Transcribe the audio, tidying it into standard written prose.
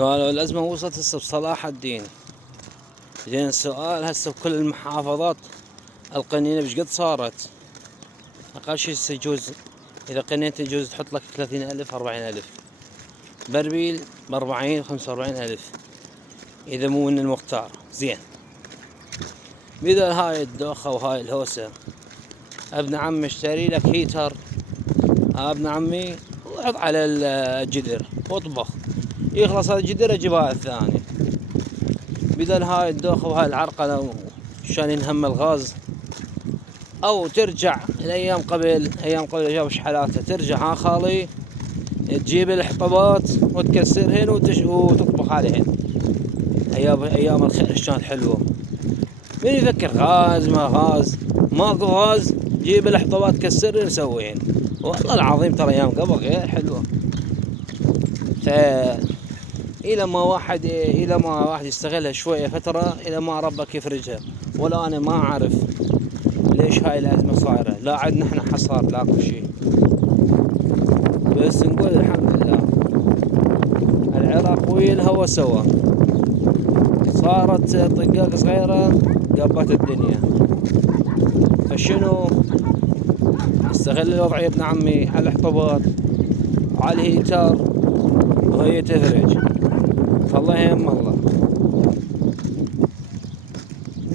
قالوا الأزمة وصلت هسه بصلاح الدين. زين السؤال هسه بكل المحافظات القنينة بش قد صارت؟ أقل شي يجوز إذا قنينة يجوز تحط لك 30,000 40,000، بربيل ب40 45,000 إذا مو من المختار. زين بدل هاي الدوخة وهاي الهوسة، ابن عمي اشتري لك هيتر، ابن عمي وحط على الجدر واطبخ، يخلص الجدر اجيب هاي الثاني. بدل هاي الدوخة وهاي العرقلة شان هم الغاز. او ترجع الايام قبل جاب شحالاته، ترجع ها خالي تجيب الحطبات وتكسرهن وتطبخ عليهن. ايام الخير كانت حلوة. من يفكر غاز ما غاز، ماكو غاز جيب الحطبات كسرهن وسويهن. والله العظيم ترى ايام قبل غير حلوة. ف الى ما واحد يستغلها شوية فترة، الى ما ربك يفرجها. ولا انا ما اعرف ليش هاي الازمة صايرة، لا عندنا احنا حصار لا اكو شي، بس نقول الحمد لله العراق والهوى سوا. صارت طقاق صغيرة قبت الدنيا. فشنو استغل الوضع يا ابن عمي على الحطبات وعلى الهيتار وهي تفرج. فالله يهم الله.